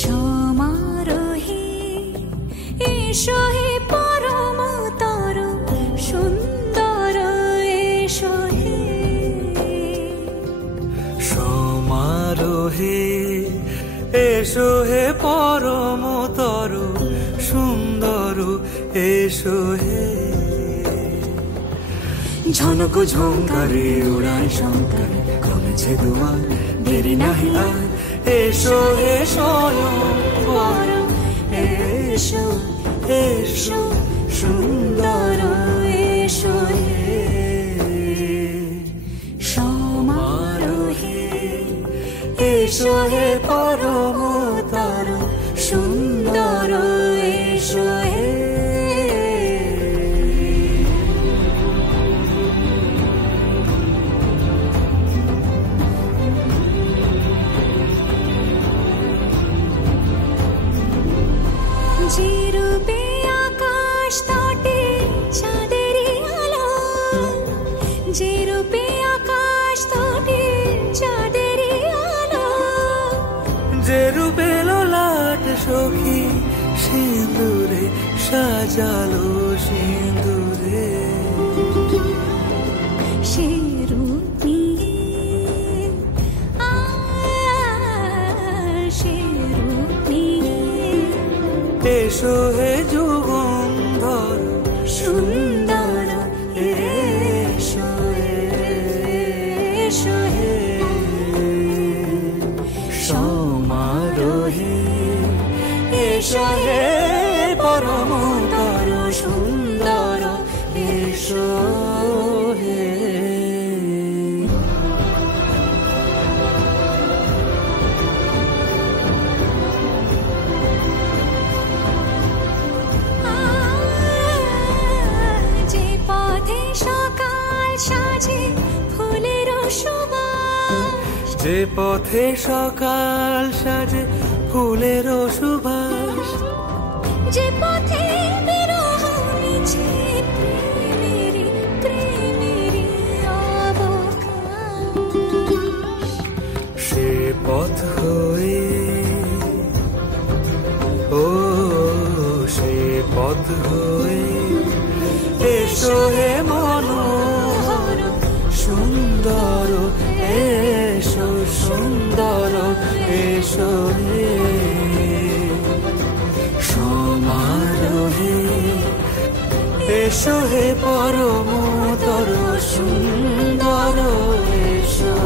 সমারোহে এসো হে পরমতর সুন্দর এসো হে। সমারোহে এসো হে পরমতর সুন্দর এসো হে। ঝনক ঝঙ্কারে উড়ায় শঙ্কর কমেছে দুয়ার দেরি নাহি আর। এসো হে স্বয়ংবর এসো এসো সুন্দর এসো হে। সমারোহে এসো হে পরমতর সুন্দর এসো হে। যে রূপে আকাশ তটে চাঁদেরই আলো, যে রূপে আকাশ তটে চাঁদেরই আলো, যে রূপে ললাট সখী সিঁদুরে সাজালো সিঁদুরে। সে রূপ নিয়ে সে রূপ নিয়ে এসো হে যুগন্ধর সুন্দর এসো এসো হে। সমারোহে এসো হে পরমতর সুন্দর এসো হে। যে পথে সকাল সাজে ফুলের সুবাস, যে পথে সকাল সাজে ফুলের সুবাস, যে পথে বিরহ মিছে প্রেমেরই প্রেমেরই অবকাশ, সে পথ হয়ে ও সে পথ হয়ে এসো হে মনোহর সুন্দর এসো সুন্দর এসো হে। সমারোহে এসো হে পরমতর সুন্দর এসো